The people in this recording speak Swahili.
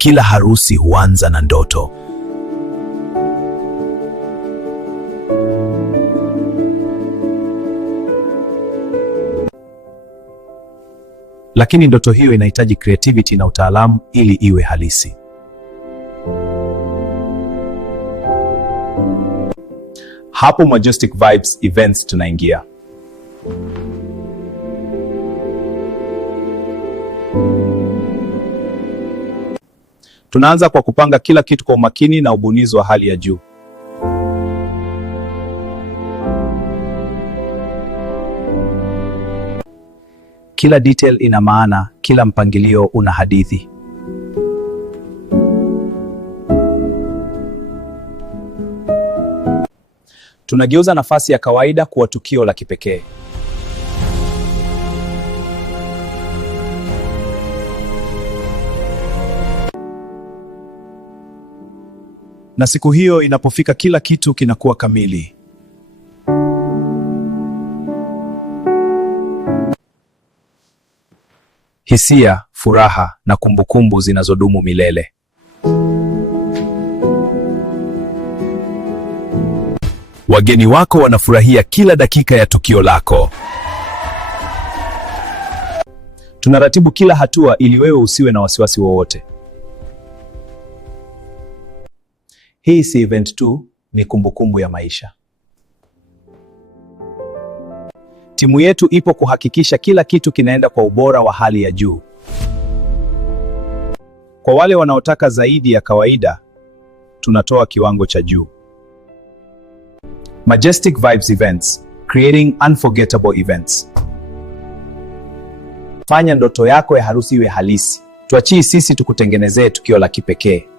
Kila harusi huanza na ndoto. Lakini ndoto hiyo inahitaji creativity na utaalamu ili iwe halisi. Hapo Majestic Vibes Events tunaingia. Tunaanza kwa kupanga kila kitu kwa umakini na ubunifu wa hali ya juu. Kila detail ina maana, kila mpangilio una hadithi. Tunageuza nafasi ya kawaida kuwa tukio la kipekee. Na siku hiyo inapofika, kila kitu kinakuwa kamili. Hisia, furaha na kumbukumbu zinazodumu milele. Wageni wako wanafurahia kila dakika ya tukio lako. Tunaratibu kila hatua ili wewe usiwe na wasiwasi wowote. Hii si event tu, ni kumbukumbu ya maisha. Timu yetu ipo kuhakikisha kila kitu kinaenda kwa ubora wa hali ya juu. Kwa wale wanaotaka zaidi ya kawaida, tunatoa kiwango cha juu. Majestic Vibes Events, creating unforgettable events. Fanya ndoto yako ya harusi iwe halisi. Tuachie sisi tukutengenezee tukio la kipekee.